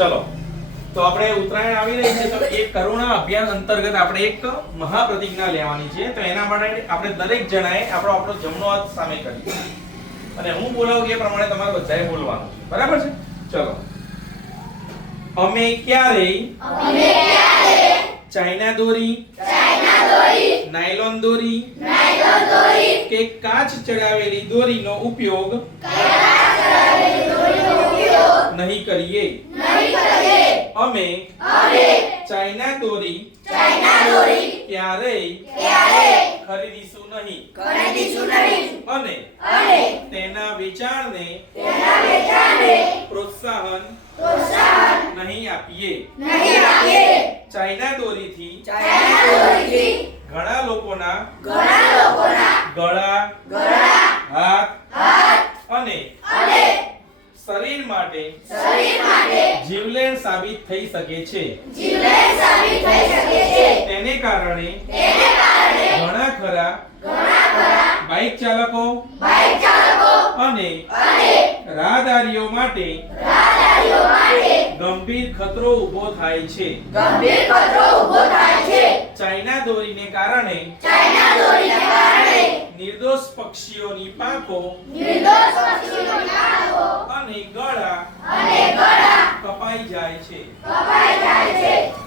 ચલો તો આપણે ઉત્તરાયણ આવી રહી છે તો એક કરુણા અભિયાન અંતર્ગત આપણે એક મહાપ્રતિજ્ઞા લેવાની છે તો એના માટે આપણે દરેક જણાએ આપણો જમણો હાથ સામે કરીએ અને હું બોલાવું એ પ્રમાણે તમારે બધાએ બોલવાનું છે બરાબર છે ચલો અમે ક્યારેય ચાઇના દોરી નાયલોન દોરી કે કાચ ચડાવેલી દોરીનો ઉપયોગ નહીં કરીએ અમે ચાઇના દોરી ક્યારેય ખરીદીશું નહીં અને તેના વેચાણને પ્રોત્સાહન નહીં આપીએ ચાઇના દોરીથી ઘણા લોકોના ગળા હાથ અને શરીર માટે જીવલેણ સાબિત થઈ શકે છે તેને કારણે ઘણા ખરા બાઇક ચાલકો અને રાહદારીઓ માટે ગંભીર ખતરો ઊભો થાય છે ચાઇના દોરીને કારણે નિર્દોષ પક્ષીઓની પાંખો અને ગળા કપાઈ જાય છે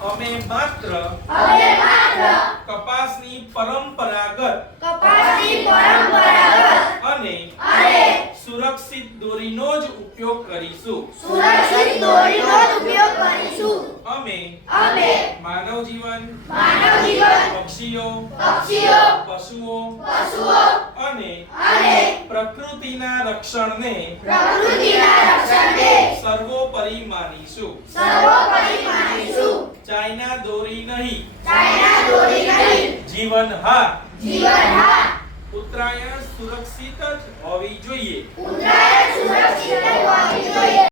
અમે માત્ર કપાસની પરંપરાગત અને સુરક્ષિત દોરીનો જ ઉપયોગ કરીશું અમે માનવ જીવન પક્ષીઓ પશુઓ અને પ્રકૃતિના રક્ષણને સર્વોપરી માનીશું ચાઇના દોરી નહીં જીવન હા ઉત્તરાયણ સુરક્ષિત જ હોવી જોઈએ